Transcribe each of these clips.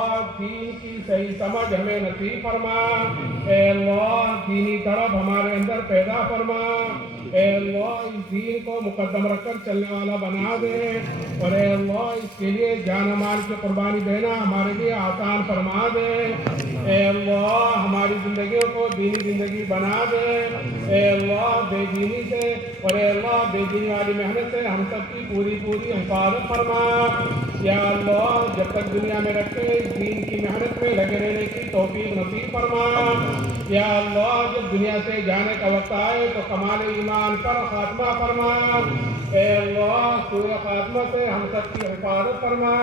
اللہ دین کی صحیح سمجھ ہمیں نصیب فرما، اے اللہ دینی طرف ہمارے اندر پیدا فرما، اے اللہ اس دین کو مقدم رکھ کر چلنے والا بنا دے، اور اے اللہ اس کے لیے جان و مال کی قربانی دینا ہمارے لیے آسان فرما دے، اے اللہ ہماری زندگیوں کو دینی زندگی بنا دے، اے اللہ بے دینی سے اور اے اللہ بے دینی والی محنت سے ہم سب کی پوری حفاظت فرما، یا اللہ جب تک دنیا میں رکھے اس دین کی محنت میں لگے رہنے کی توفیق نصیب فرما، یا اللہ جب دنیا سے جانے کا وقت آئے تو کمال ایمان پر خاتمہ فرما، اے اللہ سوء خاتمہ سے ہم سب کی حفاظت فرما،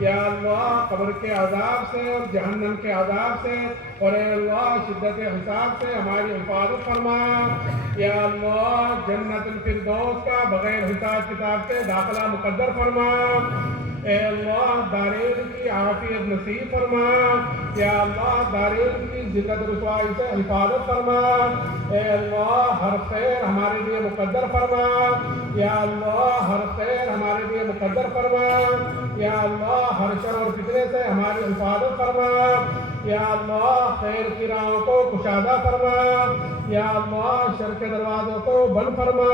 یا اللہ قبر کے عذاب سے اور جہنم کے عذاب سے اور اے اللہ شدت حساب سے ہماری حفاظت فرما، یا اللہ جنت الفردوس کا بغیر حساب کتاب کے داخلہ مقدر فرما، اے اللہ دارین کی عافیت نصیب فرما، یا اللہ دارین کی ذلت رسوائی سے حفاظت فرما، اے اللہ ہر خیر ہمارے لیے مقدر فرما، یا اللہ ہر خیر ہمارے لیے مقدر فرما، یا اللہ ہر شر اور فتنے سے ہماری حفاظت فرما، یا اللہ خیر کی راہوں کو کشادہ فرما، یا اللہ شر کے دروازوں کو بند فرما،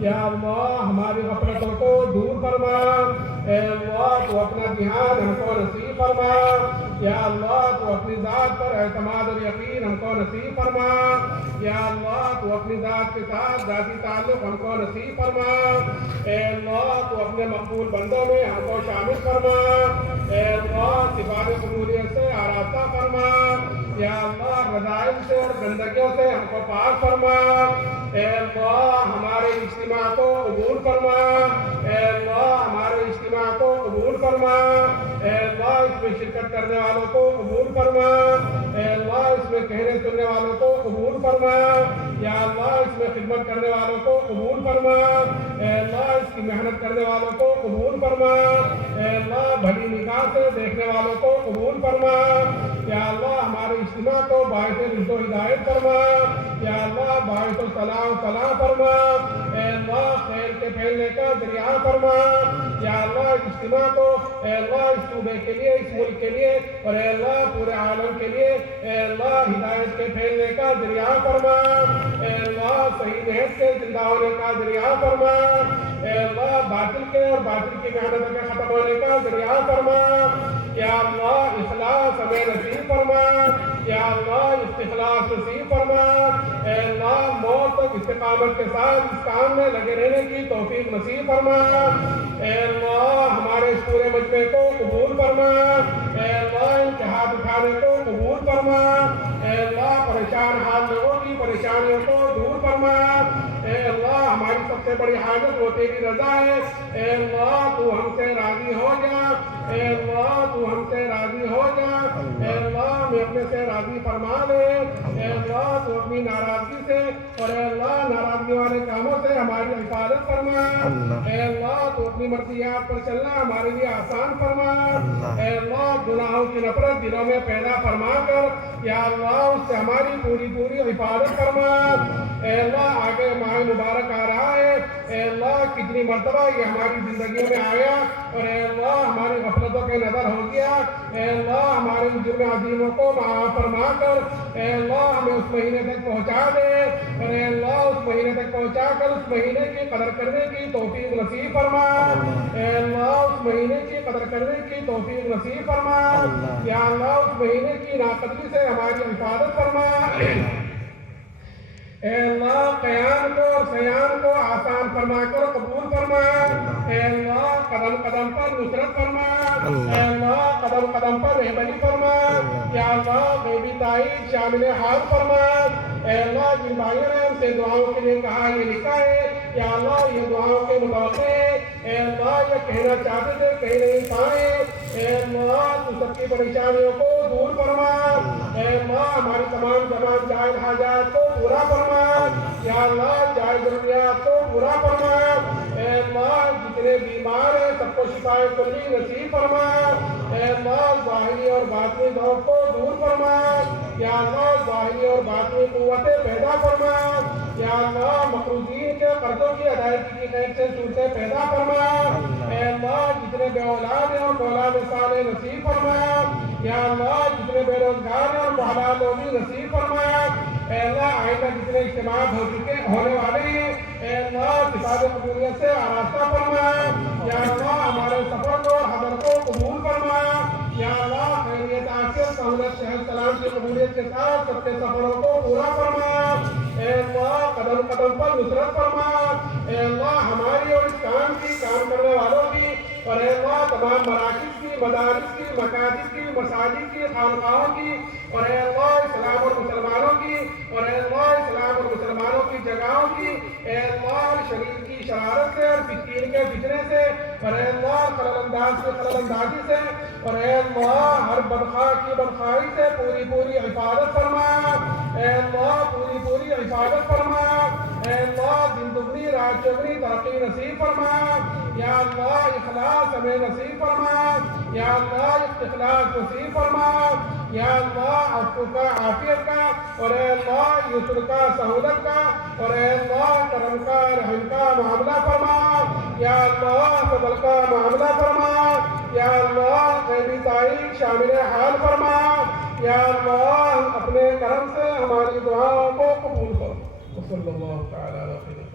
یا اللہ ہماری غفلتوں کو دور فرما، اے اللہ تو اپنا دھیان ہم کو نصیب فرما، یا اللہ تو اپنی ذات پر اعتماد اور یقین ہم کو نصیب فرما، یا اللہ تو اپنی ذات کے ساتھ ذاتی تعلق ہم کو نصیب فرما، اے اللہ تو اپنے مقبول بندوں میں ہم کو شامل فرما، اے اللہ صفات قبولیت سے آراستہ فرما، یا اللہ رذائل سے اور گندگیوں سے ہم کو پاک فرما، اے اللہ ہمارے اجتماع کو قبول فرما، اے اللہ ہمارے اجتماع کو قبول فرما، اے اللہ اس میں شرکت کرنے والوں کو قبول فرما، اے اللہ اس میں کہنے سننے والوں کو قبول فرما، یا اللہ اس میں خدمت کرنے والوں کو قبول فرما، اے اللہ اس کی محنت کرنے والوں کو قبول فرما، اے اللہ بھلی نگاہ سے دیکھنے والوں کو قبول فرما، یا اللہ ہمارے اجتماع کو باعث رشد و ہدایت فرما، یا اللہ باعث و سلام فرما، اے اللہ خیر کے پھیلنے کا ذریعہ فرما، یا اللہ اس اجتماع کو اے اللہ اس صوبے کے لیے اس ملک کے لیے اور اے اللہ پورے عالم کے لیے اے اللہ ہدایت کے پھیلنے کا ذریعہ فرما، اے اللہ صحیح نہج کے زندہ ہونے کا ذریعہ فرما، اے اللہ باطل کے اور باطل کی محنت کے ختم ہونے کا ذریعہ فرما، یا اللہ اخلاص ہمیں نصیب فرما، یا اللہ استخلاص نصیب فرما، اے اللہ موت تک استقامت کے ساتھ اس کام میں لگے رہنے کی توفیق نصیب فرما، اے اللہ ہمارے اس پورے مجمع کو قبول فرما، اے اللہ ان کے ہاتھ اٹھانے کو قبول فرما، اے اللہ پریشان حال لوگوں کی پریشانیوں کو دور فرما، اے اللہ ہماری سب سے بڑی حاجت وہ تیری رضا ہے، اے اللہ تو ہم سے راضی ہو جا، اے اللہ تو ہم سے راضی ہو جا، اے اللہ ہمیں اپنے سے راضی فرما لے، اے اللہ تو اپنی ناراضگی سے اور اے اللہ ناراضگی والے کاموں سے ہماری حفاظت فرما، اے اللہ تو اپنی مرضیات پر چلنا ہمارے لیے آسان فرما، اے اللہ گناہوں کی نفرت دلوں میں پیدا فرما کر یا اللہ اس سے ہماری پوری حفاظت فرما، اے اللہ آگے ماہ مبارک آ رہا ہے، اے اللہ کتنی مرتبہ یہ ہماری زندگیوں میں آیا اور اے اللہ ہماری غفلتوں کے نظر ہو گیا، اے اللہ ہمارے جرم عظیموں کو معاف فرما کر اے اللہ ہمیں اس مہینے تک پہنچا دے اور اے اللہ اس مہینے تک پہنچا کر اس مہینے کی قدر کرنے کی توفیق نصیب فرما، اے اللہ اس مہینے کی قدر کرنے کی توفیق نصیب فرما، یا اللہ اس مہینے کی ناقدری سے ہماری حفاظت فرما، اے اللہ قیام کو اور سیام کو آسان فرما کر قبول فرما، اے اللہ قدم قدم پر نصرت فرما، اے اللہ قدم قدم پر رہبری فرما، یا اللہ غیبی تائید شامل حال فرما، اے اللہ جن بھائیوں نے ہم سے دعاؤں کے لیے کہا یہ لکھا ہے یا اللہ یہ دعاؤں کے متوقع ہے، اے اللہ یہ کہنا چاہتے تھے کہیں نہیں پائے، اے اللہ تو سب کی پریشانیوں کو دور فرما، اے اللہ ہماری تمام جائز حاجات کو پورا فرما، یا اللہ جائز ضروریات کو پورا فرما، اے اللہ جتنے بیمار ہیں سب کو شفائے کلی نصیب فرما، اے اللہ ظاہری اور باطنی ضعف کو دور فرما، یا اللہ ظاہری اور باطنی قوتیں پیدا فرما، یا اللہ مقروضین کے قرضوں کی ادائیگی کی خیر سے صورتیں پیدا فرما، اے اللہ جتنے بے اولاد ہیں ان کو اولاد صالح نصیب فرمایا. یا اللہ جتنے بے روزگار ہیں ان کو حلال روزی نصیب فرمایا. اے اللہ آئندہ جتنے اجتماعات ہونے والے ہیں اے اللہ کتاب قبولیت سے آراستہ فرمایا. یا اللہ ہمارے سفر کو اور حضر کو قبول فرمایا. یا اللہ خیریت عافیت سہولت صحت سلام کی قبولیت کے ساتھ سب کے سفروں کو پورا فرمایا. اے اللہ قدم قدم پر نصرت فرمایا. اے اللہ ہماری اور اس کام کرنے والوں کی اور اے اللہ تمام مراکز کی مدارس کی مکاتب کی مساجد کی خانقاہوں کی اور اے اللہ اسلام اور مسلمانوں کی اور اے اللہ اسلام اور مسلمانوں کی جگہوں کی اے اللہ شریر کی شرارت سے اور فکیر کے فتنے سے اور اے اللہ خلل انداز کی خلل اندازی سے اور اے اللہ ہر بدخواہ کی بدخواہی سے پوری حفاظت فرمایا. اے اللہ پوری حفاظت فرمایا. اے اللہ دن دگنی رات چگنی ترقی نصیب فرمایا. یا اللہ اخلاص ہمیں نصیب فرمایا. یا اللہ اخلاص نصیب فرمایا. یا اللہ عفو کا عافیت کا اور اے اللہ یسر کا سہولت کا اور اے اللہ کرم کا رحم کا معاملہ فرما. یا اللہ فضل کا معاملہ فرما. یا اللہ غیبی تائید شامل حال فرما. یا اللہ اپنے کرم سے ہماری دعاؤں کو قبول کرو. صلی اللہ تعالی علیہ وسلم.